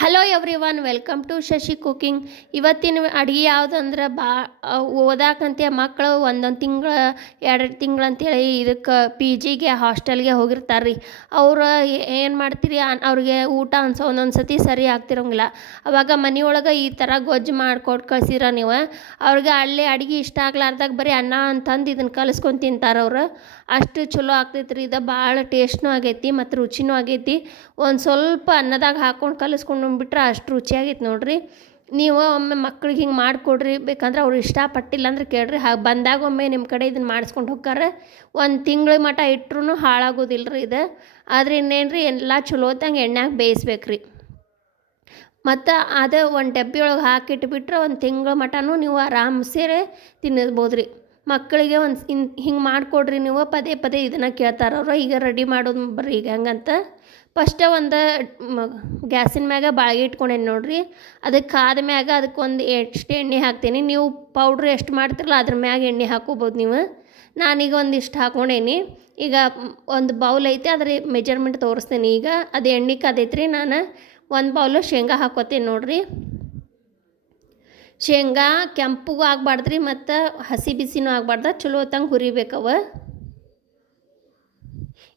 Hello everyone welcome to Shashi cooking ಇವತ್ತಿನ ಅಡುಗೆ ಯಾವುದಂದ್ರೆ ಬಾ ಓದಾಕಂತೆ ಮಕ್ಕಳು ಒಂದೊಂದು ತಿಂಗಳು, ಎರಡು ತಿಂಗಳು ಅಂತೇಳಿ ಇದಕ್ಕೆ ಪಿ ಜಿಗೆ ಹಾಸ್ಟೆಲ್ಗೆ ಹೋಗಿರ್ತಾರೆ ರೀ ಅವ್ರು ಏನು ಮಾಡ್ತೀರಿ ಅವ್ರಿಗೆ ಊಟ ಅನ್ಸೋ ಒಂದೊಂದು ಸತಿ ಸರಿ ಆಗ್ತಿರೋಂಗಿಲ್ಲ. ಅವಾಗ ಮನೆಯೊಳಗೆ ಈ ಥರ ಗೊಜ್ಜು ಮಾಡಿಕೊಟ್ಟು ಕಳ್ಸಿರ ನೀವು. ಅವ್ರಿಗೆ ಅಲ್ಲಿ ಅಡುಗೆ ಇಷ್ಟ ಆಗ್ಲಾರ್ದಾಗ ಬರೀ ಅನ್ನ ಅಂತಂದು ಇದನ್ನು ಕಲಿಸ್ಕೊಂಡು ತಿಂತಾರೆ ಅವರು. ಅಷ್ಟು ಚಲೋ ಆಗ್ತೈತೆ ರೀ ಇದು ಭಾಳ ಟೇಸ್ಟ್ನೂ ಆಗೈತಿ ಮತ್ತು ರುಚಿನೂ ಆಗೈತಿ. ಒಂದು ಸ್ವಲ್ಪ ಅನ್ನದಾಗ ಹಾಕ್ಕೊಂಡು ಕಲಿಸ್ಕೊಂಡು ಉಂಡ್ಬಿಟ್ರೆ ಅಷ್ಟು ರುಚಿಯಾಗಿತ್ತು ನೋಡಿರಿ. ನೀವು ಒಮ್ಮೆ ಮಕ್ಳಿಗೆ ಹಿಂಗೆ ಮಾಡಿಕೊಡ್ರಿ, ಬೇಕಂದ್ರೆ ಅವ್ರು ಇಷ್ಟಪಟ್ಟಿಲ್ಲ ಅಂದ್ರೆ ಕೇಳ್ರಿ. ಹಾಗೆ ಬಂದಾಗ ಒಮ್ಮೆ ನಿಮ್ಮ ಕಡೆ ಇದನ್ನು ಮಾಡಿಸ್ಕೊಂಡು ಹೋಗ್ತಾರೆ. ಒಂದು ತಿಂಗಳ ಮಟ ಇಟ್ಟರು ಹಾಳಾಗೋದಿಲ್ಲ ರೀ ಇದು. ಆದ್ರೆ ಇನ್ನೇನು ರೀ ಎಲ್ಲ ಚಲೋತಂಗೆ ಎಣ್ಣೆಗೆ ಬೇಯಿಸ್ಬೇಕು ರೀ ಮತ್ತು ಅದೇ ಒಂದು ಡಬ್ಬಿ ಒಳಗೆ ಹಾಕಿಟ್ಬಿಟ್ರೆ ಒಂದು ತಿಂಗಳ ಮಟನೂ ನೀವು ಆರಾಮ್ ಸೇರಿ ತಿನ್ನಬೋದು ರೀ ಮಕ್ಕಳಿಗೆ ಒಂದು ಇನ್ ಹಿಂಗೆ ಮಾಡಿಕೊಡ್ರಿ ನೀವು, ಪದೇ ಪದೇ ಇದನ್ನು ಕೇಳ್ತಾರೆ ಈಗ ರೆಡಿ ಮಾಡೋದು ಬರ್ರಿ, ಈಗ ಹಂಗಂತ ಫಸ್ಟ ಒಂದು ಗ್ಯಾಸಿನ ಮ್ಯಾಗ ಬಾಳ್ಗೆ ಇಟ್ಕೊಂಡೇನಿ ನೋಡಿರಿ ಅದಕ್ಕೆ ಕಾದ ಮ್ಯಾಗ ಅದಕ್ಕೆ ಒಂದು ಎಷ್ಟು ಎಣ್ಣೆ ಹಾಕ್ತೀನಿ, ನೀವು ಪೌಡ್ರ್ ಎಷ್ಟು ಮಾಡ್ತಿರಲ್ಲ ಅದ್ರ ಮ್ಯಾಗ ಎಣ್ಣೆ ಹಾಕೋಬೋದು ನೀವು. ನಾನೀಗ ಒಂದಿಷ್ಟು ಹಾಕ್ಕೊಂಡೇನಿ ಈಗ ಒಂದು ಬೌಲ್ ಐತೆ, ಅದ್ರ ಮೆಜರ್ಮೆಂಟ್ ತೋರಿಸ್ತೀನಿ ಈಗ, ಅದು ಎಣ್ಣೆ ಕಾದೈತ್ರಿ, ನಾನು ಒಂದು ಬೌಲು ಶೇಂಗಾ ಹಾಕೋತೀನಿ ನೋಡ್ರಿ. ಶೇಂಗಾ ಕೆಂಪಗೂ ಆಗಬಾರ್ದ್ರಿ ಮತ್ತು ಹಸಿ ಬಿಸಿನೂ ಆಗ್ಬಾರ್ದು, ಚಲೋ ಹೊತ್ತಂಗೆ ಹುರಿಬೇಕವ.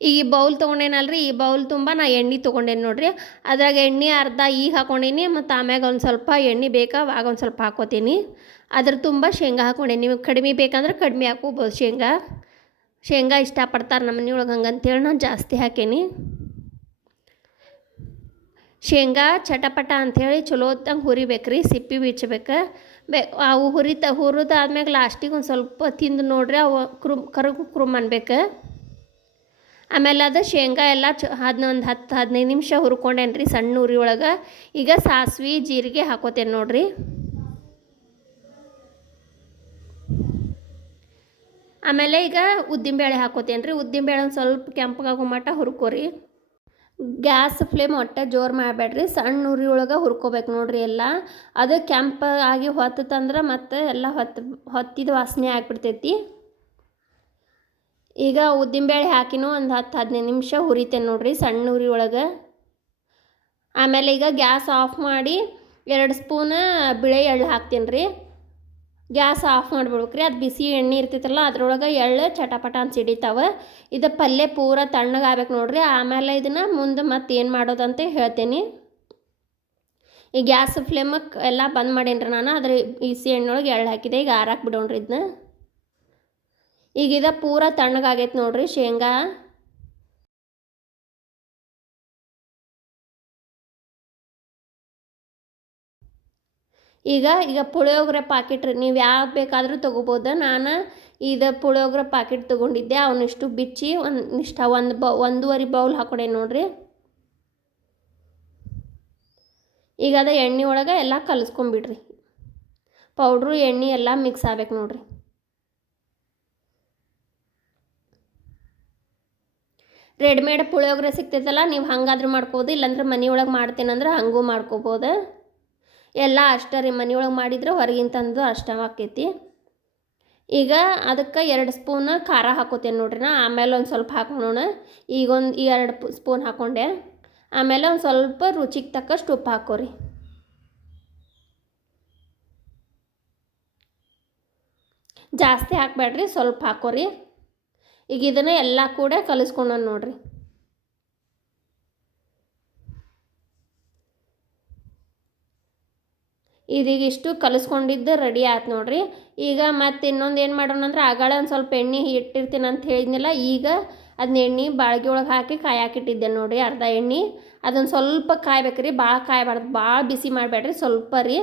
ಈಗ ಈ ಬೌಲ್ ತೊಗೊಂಡೇನಲ್ರಿ, ಈ ಬೌಲ್ ತುಂಬ ನಾ ಎಣ್ಣೆ ತೊಗೊಂಡೇನಿ ನೋಡ್ರಿ, ಅದ್ರಾಗ ಎಣ್ಣೆ ಅರ್ಧ ಈಗ ಹಾಕೊಂಡೇನಿ ಮತ್ತು ಆಮ್ಯಾಗ ಒಂದು ಸ್ವಲ್ಪ ಎಣ್ಣೆ ಬೇಕಾ ಆಗ ಒಂದು ಸ್ವಲ್ಪ ಹಾಕೋತೀನಿ. ಅದ್ರ ತುಂಬ ಶೇಂಗಾ ಹಾಕೊಂಡೇನಿ, ನಿಮಗೆ ಕಡಿಮೆ ಬೇಕಂದ್ರೆ ಕಡಿಮೆ ಹಾಕೋಬೋದು ಶೇಂಗಾ. ಶೇಂಗಾ ಇಷ್ಟಪಡ್ತಾರೆ ನಮ್ಮ ಮನೆಯೊಳಗೆ ಹಂಗಂತೇಳಿ ನಾನು ಜಾಸ್ತಿ ಹಾಕೇನಿ. ಶೇಂಗಾ ಚಟಪಟ ಅಂಥೇಳಿ ಚಲೋ ಹುರಿಬೇಕು ರೀ ಸಿಪ್ಪಿ ಬಿಚ್ಚಬೇಕು. ಬೆ, ಅವು ಹುರಿತ ಹುರಿದಾದ್ಮೇಲೆ ಲಾಸ್ಟಿಗೆ ಒಂದು ಸ್ವಲ್ಪ ತಿಂದು ನೋಡ್ರಿ, ಅವು ಕ್ರುಮ್ ಕರು ಕ್ರುಮ್ ಅನ್ಬೇಕು. ಆಮೇಲೆ ಅದು ಶೇಂಗಾ ಎಲ್ಲ ಚ, ಹದಿನೊಂದು, ಹತ್ತು, ಹದಿನೈದು ನಿಮಿಷ ಹುರ್ಕೊಂಡೇನು ರೀ ಸಣ್ಣ ಉರಿ ಒಳಗೆ. ಈಗ ಸಾಸ್ವೆ, ಜೀರಿಗೆ ಹಾಕೋತೇನೆ ನೋಡ್ರಿ. ಆಮೇಲೆ ಈಗ ಉದ್ದಿನಬೇಳೆ ಹಾಕೋತೇನೆ ರೀ ಉದ್ದಿನಬೇಳೆ ಒಂದು ಸ್ವಲ್ಪ ಕೆಂಪಗಾಗೋ ಮಟ್ಟ ಹುರ್ಕೋರಿ. ಗ್ಯಾಸ್ ಫ್ಲೇಮ್ ಒಟ್ಟೆ ಜೋರು ಮಾಡಬೇಡ್ರಿ. ಸಣ್ಣ ಉರಿ ಒಳಗೆ ಹುರ್ಕೋಬೇಕು ನೋಡ್ರಿ ಎಲ್ಲ. ಅದು ಕೆಂಪಾಗಿ ಹೊತ್ತಂದ್ರೆ ಮತ್ತೆ ಎಲ್ಲ ಹೊತ್ತು ಹೊತ್ತಿದ ವಾಸನೆ ಆಗಿಬಿಡ್ತೈತಿ. ಈಗ ಉದ್ದಿನಬೇಳೆ ಹಾಕಿನೂ ಒಂದು ಹತ್ತು, ಹದಿನೈದು ನಿಮಿಷ ಹುರಿತೇನೆ ನೋಡ್ರಿ ಸಣ್ಣ ಉರಿ ಒಳಗೆ. ಆಮೇಲೆ ಈಗ ಗ್ಯಾಸ್ ಆಫ್ ಮಾಡಿ ಎರಡು ಸ್ಪೂನ ಬಿಳೆ ಎಳ್ಳು ಹಾಕ್ತೀನಿ ರೀ ಗ್ಯಾಸ್ ಆಫ್ ಮಾಡಿಬಿಡ್ಬೇಕ್ರಿ. ಅದು ಬಿಸಿ ಎಣ್ಣೆ ಇರ್ತೈತಲ್ಲ ಅದರೊಳಗೆ ಎಳ್ಳು ಚಟಪಟ ಅಂತ ಸಿಡಿತಾವೆ. ಇದು ಪಲ್ಯ ಪೂರ ತಣ್ಣಗಾಗ್ಬೇಕು ನೋಡ್ರಿ. ಆಮೇಲೆ ಇದನ್ನು ಮುಂದೆ ಮತ್ತೆ ಏನು ಮಾಡೋದಂತ ಹೇಳ್ತೀನಿ. ಈ ಗ್ಯಾಸ್ ಫ್ಲೇಮಕ್ಕೆ ಎಲ್ಲ ಬಂದ್ ಮಾಡೇನ್ರಿ ನಾನು. ಅದ್ರ ಬಿಸಿ ಎಣ್ಣೆಯೊಳಗೆ ಎಳ್ಳು ಹಾಕಿದೆ. ಈಗ ಆರಾಕ್ ಬಿಡೋಣ್ರಿ ಇದನ್ನ ಈಗ ಇದು ಪೂರ ತಣ್ಣಗಾಗೈತೆ ನೋಡ್ರಿ ಶೇಂಗಾ. ಈಗ ಈಗ ಪುಳಿಯೋಗರೆ ಪಾಕಿಟ್ ನೀವು ಯಾವ ಬೇಕಾದರೂ ತೊಗೋಬೋದು. ನಾನು ಇದು ಪುಳಿಯೋಗರೆ ಪಾಕಿಟ್ ತೊಗೊಂಡಿದ್ದೆ. ಅವನಿಷ್ಟು ಬಿಚ್ಚಿ ಒಂದಿಷ್ಟ ಒಂದು ಬೌ, ಒಂದೂವರೆ ಬೌಲ್ ಹಾಕೊಂಡೆ ನೋಡ್ರಿ. ಈಗ ಅದು ಎಣ್ಣೆ ಒಳಗೆ ಎಲ್ಲ ಕಲಿಸ್ಕೊಂಬಿಡ್ರಿ. ಪೌಡ್ರು, ಎಣ್ಣೆ ಎಲ್ಲ ಮಿಕ್ಸ್ ಆಗ್ಬೇಕು ನೋಡ್ರಿ. ರೆಡಿಮೇಡ್ ಪುಳಿಯೋಗರೆ ಸಿಗ್ತೈತಲ್ಲ, ನೀವು ಹಂಗಾದ್ರೂ ಮಾಡ್ಕೋಬೋದು. ಇಲ್ಲಾಂದ್ರೆ ಮನೆಯೊಳಗೆ ಮಾಡ್ತೇನಂದ್ರೆ ಹಂಗೂ ಮಾಡ್ಕೋಬೋದು. ಎಲ್ಲ ಅಷ್ಟೇ ರೀ ಮನೆಯೊಳಗೆ ಮಾಡಿದ್ರೆ ಹೊರಗಿನ ತಂದು ಅಷ್ಟ ಆಕೈತಿ ಈಗ ಅದಕ್ಕೆ ಎರಡು ಸ್ಪೂನ್ ಖಾರ ಹಾಕೋತೇನೆ ನೋಡ್ರಿ ನಾ, ಆಮೇಲೆ ಒಂದು ಸ್ವಲ್ಪ ಹಾಕೋಣ ಈಗ ಒಂದು ಈ ಎರಡು ಸ್ಪೂನ್ ಹಾಕ್ಕೊಂಡೆ ಆಮೇಲೆ ಒಂದು ಸ್ವಲ್ಪ ರುಚಿಗೆ ತಕ್ಕಷ್ಟು ಉಪ್ಪು ಹಾಕೋರಿ. ಜಾಸ್ತಿ ಹಾಕಬೇಡ್ರಿ, ಸ್ವಲ್ಪ ಹಾಕೋರಿ. ಈಗ ಇದನ್ನು ಎಲ್ಲ ಕೂಡ ಕಲಿಸ್ಕೊಂಡು ನೋಡ್ರಿ. ಇದೀಗ ಇಷ್ಟು ಕಲಿಸ್ಕೊಂಡಿದ್ದು ರೆಡಿ ಆಯ್ತು ನೋಡ್ರಿ. ಈಗ ಮತ್ತು ಇನ್ನೊಂದು ಏನು ಮಾಡೋಣ ಅಂದ್ರೆ ಆಗಳ ಒಂದು ಸ್ವಲ್ಪ ಎಣ್ಣೆ ಇಟ್ಟಿರ್ತೀನಿ ಅಂತ ಹೇಳಿದ್ನಲ್ಲ, ಈಗ ಅದನ್ನ ಎಣ್ಣೆ ಬಾಳ್ಗೆ ಒಳಗೆ ಹಾಕಿ ಕಾಯಾಕಿಟ್ಟಿದ್ದೆ ನೋಡಿರಿ, ಅರ್ಧ ಎಣ್ಣೆ. ಅದೊಂದು ಸ್ವಲ್ಪ ಕಾಯ್ಬೇಕು ರೀ ಭಾಳ ಕಾಯಬಾರ್ದು ಭಾಳ ಬಿಸಿ ಮಾಡಬೇಡ್ರಿ ಸ್ವಲ್ಪ ರೀ.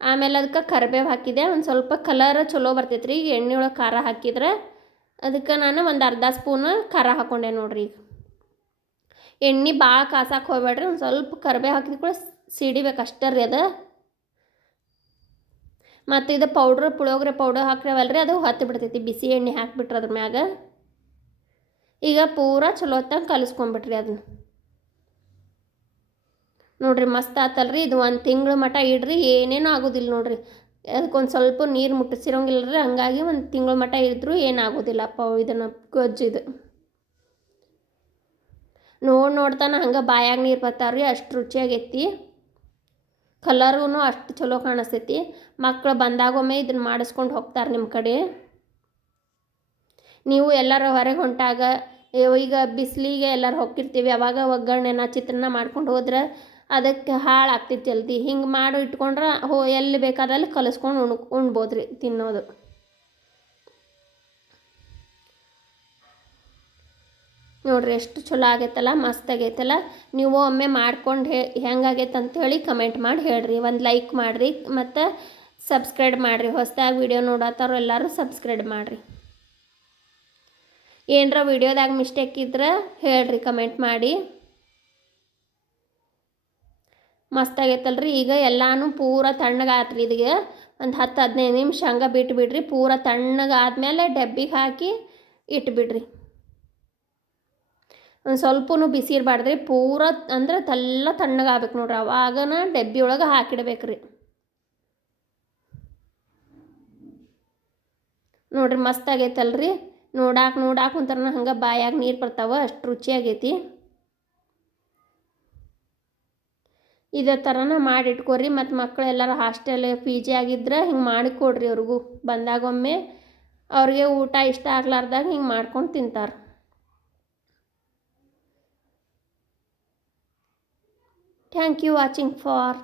ಆಮೇಲೆ ಅದಕ್ಕೆ ಕರಿಬೇವು ಹಾಕಿದೆ, ಒಂದು ಸ್ವಲ್ಪ ಕಲರ್ ಚಲೋ ಬರ್ತೈತೆ ರೀ ಎಣ್ಣೆ ಒಳಗೆ ಖಾರ ಹಾಕಿದ್ರೆ ಅದಕ್ಕೆ ನಾನು ಒಂದು ಅರ್ಧ ಸ್ಪೂನ್ ಖಾರ ಹಾಕೊಂಡೆ ನೋಡಿರಿ ಈಗ. ಎಣ್ಣೆ ಭಾಳ ಕಾಸಕ್ಕೆ ಹೋಗ್ಬೇಡ್ರಿ, ಒಂದು ಸ್ವಲ್ಪ ಕರಿಬೇವು ಹಾಕಿದ ಕೂಡ ಸಿಡಿಬೇಕು ಅಷ್ಟೇ ರೀ ಅದು. ಮತ್ತು ಇದು ಪೌಡ್ರ್ ಪುಳಿಯೋಗರೆ ಪೌಡರ್ ಹಾಕ್ರವಲ್ರಿ ಅದು ಹತ್ತಿ ಬಿಡ್ತೈತಿ. ಬಿಸಿ ಎಣ್ಣೆ ಹಾಕ್ಬಿಟ್ರೆ ಅದ್ರ ಮ್ಯಾಗ. ಈಗ ಪೂರ ಚಲೋ ಹೊತ್ತಂಗೆ ಕಲಿಸ್ಕೊಂಬಿಟ್ರಿ ಅದನ್ನ ನೋಡ್ರಿ ಮಸ್ತ್ ಆತಲ್ರಿ, ಇದು ಒಂದು ತಿಂಗಳು ಮಟ ಇಡ್ರಿ, ಏನೇನು ಆಗೋದಿಲ್ಲ ನೋಡ್ರಿ. ಅದಕ್ಕೊಂದು ಸ್ವಲ್ಪ ನೀರು ಮುಟ್ಟಿಸಿರೋಂಗಿಲ್ಲ ರೀ ಹಂಗಾಗಿ ಒಂದು ತಿಂಗಳು ಮಟ ಇದ್ರು ಏನಾಗೋದಿಲ್ಲ ಅಪ್ಪ ಇದನ್ನು ಗೊಜ್ಜಿದು. ನೋಡಿ ನೋಡ್ತಾನೆ ಹಂಗೆ ಬಾಯಾಗ ನೀರು ಬರ್ತಾವ್ರಿ, ಅಷ್ಟು ರುಚಿಯಾಗೈತಿ. ಕಲರೂ ಅಷ್ಟು ಚಲೋ ಕಾಣಿಸ್ತೈತಿ. ಮಕ್ಕಳು ಬಂದಾಗೊಮ್ಮೆ ಇದನ್ನು ಮಾಡಿಸ್ಕೊಂಡು ಹೋಗ್ತಾರೆ ನಿಮ್ಮ ಕಡೆ. ನೀವು ಎಲ್ಲರ ಹೊರಗೆ ಹೊಂಟಾಗ ಈಗ ಬಿಸಿಲಿಗೆ ಎಲ್ಲರೂ ಹೋಗಿರ್ತೀವಿ ಅವಾಗ ಒಗ್ಗರಣೆನ, ಚಿತ್ರನ್ನ ಮಾಡ್ಕೊಂಡು ಹೋದ್ರೆ ಅದಕ್ಕೆ ಹಾಳಾಗ್ತೈತಿ ಜಲ್ದಿ. ಹಿಂಗೆ ಮಾಡಿ ಇಟ್ಕೊಂಡ್ರೆ ಹೋ, ಎಲ್ಲಿ ಬೇಕಾದಲ್ಲಿ ಕಲಿಸ್ಕೊಂಡು ಉಣ್ ಉಣ್ಬೋದು ರೀ ತಿನ್ನೋದು. ನೋಡ್ರಿ ಎಷ್ಟು ಚಲೋ ಆಗೈತಲ್ಲ, ಮಸ್ತ್ ಆಗೈತಲ್ಲ. ನೀವು ಒಮ್ಮೆ ಮಾಡ್ಕೊಂಡು ಹೇ, ಹೆಂಗಾಗೈತೆ ಅಂಥೇಳಿ ಕಮೆಂಟ್ ಮಾಡಿ ಹೇಳ್ರಿ. ಒಂದು ಲೈಕ್ ಮಾಡಿರಿ, ಮತ್ತು ಸಬ್ಸ್ಕ್ರೈಬ್ ಮಾಡಿರಿ. ಹೊಸದಾಗಿ ವಿಡಿಯೋ ನೋಡತ್ತಾರೋ ಎಲ್ಲರೂ ಸಬ್ಸ್ಕ್ರೈಬ್ ಮಾಡಿರಿ. ಏನರ ವಿಡಿಯೋದಾಗ ಮಿಸ್ಟೇಕ್ ಇದ್ರೆ ಹೇಳ್ರಿ, ಕಮೆಂಟ್ ಮಾಡಿ. ಮಸ್ತ್ ಆಗೈತಲ್ರಿ. ಈಗ ಎಲ್ಲಾನು ಪೂರ ತಣ್ಣಗಾತ್ರಿ ಇದಕ್ಕೆ ಒಂದು ಹತ್ತು ಹದಿನೈದು ನಿಮಿಷ ಹಂಗೆ ಬಿಟ್ಟು ಬಿಡ್ರಿ ಪೂರ ತಣ್ಣಗಾದ್ಮೇಲೆ ಡಬ್ಬಿಗೆ ಹಾಕಿ ಇಟ್ಬಿಡ್ರಿ. ಒಂದು ಸ್ವಲ್ಪನೂ ಬಿಸಿ ಇರಬಾರ್ದ್ರಿ. ಪೂರ ಅಂದ್ರೆ ತಲ್ಲ ತಣ್ಣಗಾಗ್ಬೇಕು ನೋಡ್ರಿ ಅವಾಗನ ಡಬ್ಬಿ ಒಳಗೆ ಹಾಕಿಡ್ಬೇಕ್ರಿ. ನೋಡ್ರಿ ಮಸ್ತ್ ಆಗೈತಲ್ರಿ. ನೋಡಾಕ ನೋಡಾಕ ಒಂಥರ ಹಂಗೆ ಬಾಯಾಗ ನೀರು ಬರ್ತಾವ, ಅಷ್ಟು ರುಚಿಯಾಗೈತಿ ಇದೇ ಥರನ ಮಾಡಿ ಇಟ್ಕೋರಿ ಮತ್ತು ಮಕ್ಳು ಎಲ್ಲರೂ ಹಾಸ್ಟೆಲ್ ಪಿ ಜಿ ಆಗಿದ್ರೆ ಹಿಂಗೆ ಮಾಡಿ ಕೊಡ್ರಿ ಅವ್ರಿಗೂ ಬಂದಾಗೊಮ್ಮೆ ಅವ್ರಿಗೆ ಊಟ ಇಷ್ಟ ಆಗ್ಲಾರ್ದಾಗ ಹಿಂಗೆ ಮಾಡ್ಕೊಂಡು ತಿಂತಾರೆ. Thank you watching for